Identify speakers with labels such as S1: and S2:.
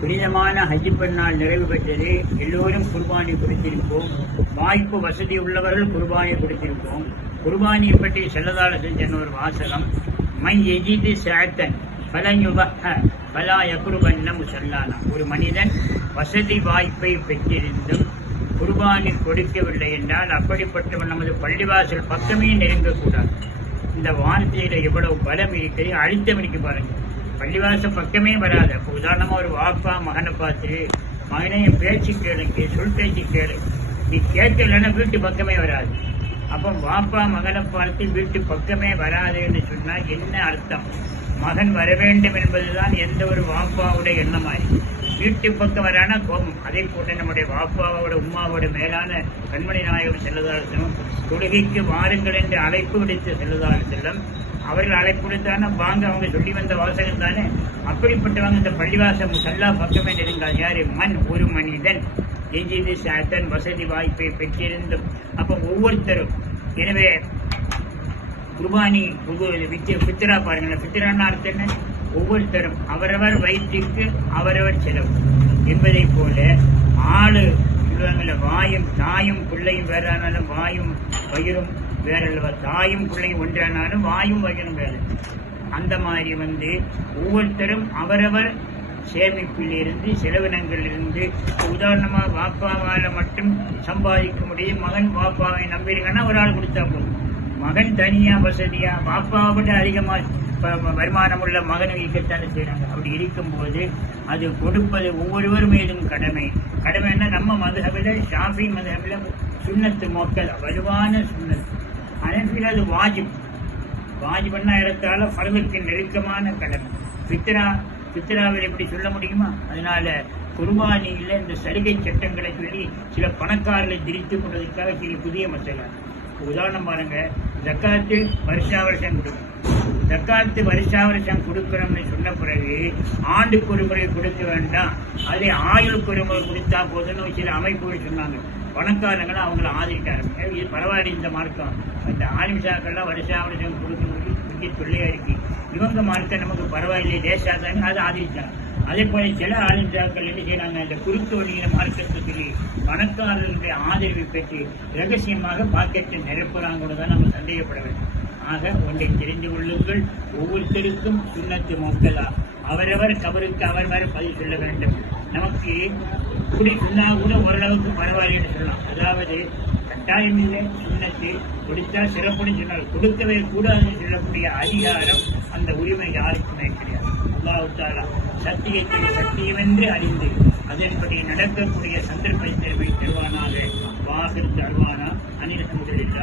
S1: புனிதமான ஹஜ் பெருநாள் நிறைவு பெற்றது. எல்லோரும் குர்பானி கொடுத்திருப்போம். வாய்ப்பு வசதி உள்ளவர்கள் குர்பானி கொடுத்திருப்போம். குர்பானியை பற்றி செல்லதால செஞ்ச ஒரு வாசகம். மை எஜிது சேத்தன் பலயுபஹ பலா யகுருபன்ன முசல்லானா ஒரு மனிதன் வசதி வாய்ப்பை பெற்றிருந்தும் குர்பானி கொடுக்கவில்லை என்றால் அப்படிப்பட்டவன் நமது பள்ளிவாசல் பக்கமே நெருங்கக்கூடாது. இந்த வார்த்தையில எவ்வளவு பலம் இருக்கிறது. அழுத்தம் இருக்கு பள்ளிவாச பக்கமே வராது. இப்போ உதாரணமா ஒரு வாப்பா மகனை பார்த்து மகனை என் பேச்சு கேளுக்கு சொல் பேச்சு கேளு. நீ கேட்கலன்னா வீட்டு பக்கமே வராது. அப்போ வாப்பா மகனை பார்த்து வீட்டு பக்கமே வராதுன்னு சொன்னா என்ன அர்த்தம்? மகன் வர வேண்டும் என்பதுதான் எந்த ஒரு வாப்பாவுடைய எண்ணமாய். வீட்டு பக்கம் வரான கோபம். அதே போல நம்முடைய வாப்பாவோட உம்மாவோட மேலான கண்மணி நாயகம் செல்லதாலும் தொழுகைக்கு வாருங்கள் என்று அழைப்பு விடுத்து செல்லதால் செல்லும் அவர்கள் அழைப்பு வாங்க அவங்க சொல்லி வந்த வாசகம் தானே? அப்படிப்பட்டவங்க இந்த பள்ளிவாசம் எல்லா பக்கமே நெருங்காது. யாரு? மண் ஒரு மனிதன். எஞ்சிது சாத்தன் வசதி வாய்ப்பை பெற்றிருந்தும். அப்போ ஒவ்வொருத்தரும். எனவே குர்பானி பித்திரா பாருங்களேன். பித்திரான்னு அர்த்தம் என்ன? ஒவ்வொருத்தரும் அவரவர் வயிற்றுக்கு அவரவர் செலவு. என்பதை போல ஆளு சொல்லுவாங்கல்ல வாயும் தாயும் பிள்ளையும் வேறானாலும் வாயும் வயிறும் வேற அல்லவா தாயும் பிள்ளையும் ஒன்றானாலும் வாயும் வயிறும் வேற அந்த மாதிரி வந்து ஒவ்வொருத்தரும் அவரவர் சேமிப்பிலிருந்து செலவினங்களிலிருந்து உதாரணமாக வாப்பாவால் மட்டும் சம்பாதிக்க முடியும் மகன் வாப்பாவை நம்பிருங்கன்னா ஒரு ஆள் கொடுத்தா போதும். மகன் தனியா வசதியா பாப்பாவை விட அதிகமா வருமானம் உள்ள மகனை இருக்கத்தானே செய்கிறாங்க அப்படி இருக்கும்போது அது கொடுப்பது ஒவ்வொருவர் மீதும் கடமை. கடமைன்னா நம்ம மதுகபில ஷாஃபி மதுகபில சுண்ணத்து மோக்கல் வலுவான சுண்ணத்து. அனைத்தில் அது வாஜிப். வாஜிபன்னா இடத்தால ஃபர்லுக்கு நெருக்கமான கடமை. பித்ரா பித்ராவில் எப்படி சொல்ல முடியுமா? அதனால குர்பானியில் இந்த சலுகை சட்டங்களை சொல்லி சில பணக்காரர்களை திரித்துக் கொண்டதற்காக சில புதிய மசாலா உதாரணம் பாருங்கள் ஜக்காத்து வருஷாவருஷம் கொடுக்கும். ஜக்காத்து வருஷாவருஷம் வருஷம் சொன்ன பிறகு ஆண்டுக்கு ஒரு முறை கொடுக்க வேண்டாம். அதே ஆயுளுக்கு ஒரு முறை கொடுத்தா போதும்னு சில அமைப்புகள் சொன்னாங்க. பணக்காரங்களை அவங்கள ஆதரிக்க ஆரம்பிச்சு இது பரவாயில்ல இந்த மார்க்கம். அந்த ஆலிம்சாக்கள்லாம் வருஷாவருஷம் வருஷம் கொடுக்கறது பெரிய இவங்க மார்க்க நமக்கு பரவாயில்லை தேசாதாங்க அதை ஆதரிச்சாங்க அதே போல சில ஆலிம்சாக்கள் என்ன செய்யறாங்க இந்த குறுக்கு வழியில மார்க்கத்தை சொல்லி பணக்காரர்களுடைய ஆதரவை பெற்று ரகசியமாக பாக்கெட்டை நிரப்புறாங்க தான் நம்ம சந்தேகப்பட வேண்டும். ஆக ஒன்றை தெரிந்து கொள்ளுங்கள். ஒவ்வொருத்தருக்கும் சுண்ணத்து மோக்கலா அவரவர் கபருக்கு அவரவர் பதில் சொல்ல வேண்டும். நமக்கு இப்படி சொன்னா கூட ஓரளவுக்கு பரவாயில்லைன்னு சொல்லலாம். அதாவது கட்டாயம் இல்லை சுண்ணத்து கொடுத்தா சிறப்புன்னு சொன்னால் கொடுக்கவே கூடாதுன்னு சொல்லக்கூடிய அதிகாரம் அந்த உரிமை யாருக்குமே கிடையாது. அல்லாவுத்தாலா தாலா சத்தியத்தை சத்தியமென்று அறிந்து அதன்படி நடக்கக்கூடிய சந்தர்ப்பத்தை தருவானாக. வாகர் தருவானா அனில் முதலில்